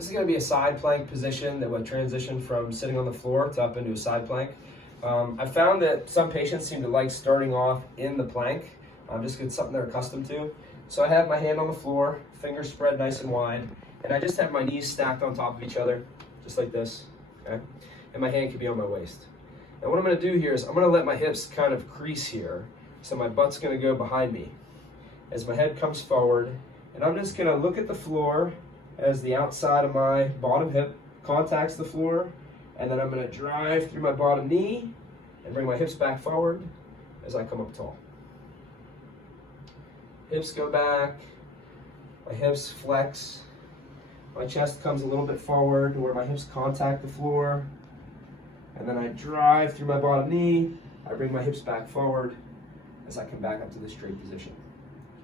This is going to be a side plank position that would transition from sitting on the floor to up into a side plank. I found that some patients seem to like starting off in the plank, just because it's something they're accustomed to. So I have my hand on the floor, fingers spread nice and wide, and I just have my knees stacked on top of each other, just like this, okay? And my hand can be on my waist. And what I'm going to do here is I'm going to let my hips kind of crease here, so my butt's going to go behind me as my head comes forward, and I'm just going to look at the floor as the outside of my bottom hip contacts the floor, and then I'm going to drive through my bottom knee and bring my hips back forward as I come up tall. Hips go back, my hips flex, my chest comes a little bit forward where my hips contact the floor, and then I drive through my bottom knee, I bring my hips back forward as I come back up to the straight position.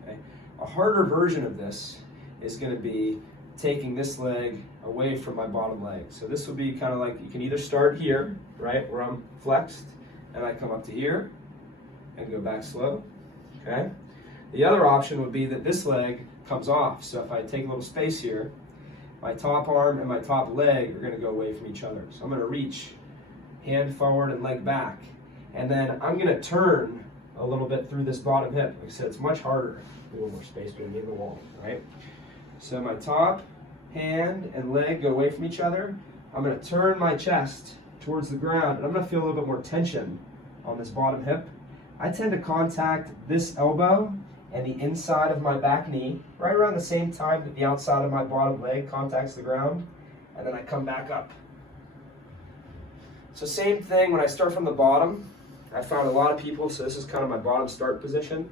Okay? A harder version of this is going to be taking this leg away from my bottom leg. So this would be kind of like, you can either start here, right, where I'm flexed, and I come up to here and go back slow, okay? The other option would be that this leg comes off. So if I take a little space here, my top arm and my top leg are going to go away from each other. So I'm going to reach, hand forward and leg back. And then I'm going to turn a little bit through this bottom hip. Like I said, it's much harder. A little more space between me and the wall, right? So my top, hand, and leg go away from each other. I'm going to turn my chest towards the ground, and I'm going to feel a little bit more tension on this bottom hip. I tend to contact this elbow and the inside of my back knee right around the same time that the outside of my bottom leg contacts the ground, and then I come back up. So same thing when I start from the bottom. I found a lot of people, so this is kind of my bottom start position,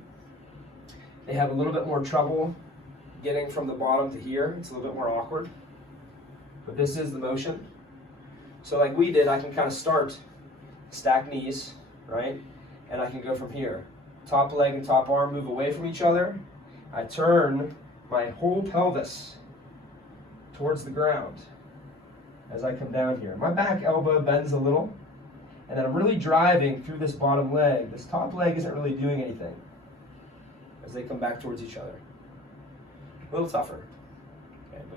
they have a little bit more trouble getting from the bottom to here. It's a little bit more awkward, but this is the motion. So like we did, I can kind of start, stack knees, right? And I can go from here. Top leg and top arm move away from each other. I turn my whole pelvis towards the ground as I come down here. My back elbow bends a little, and then I'm really driving through this bottom leg. This top leg isn't really doing anything as they come back towards each other. A little tougher.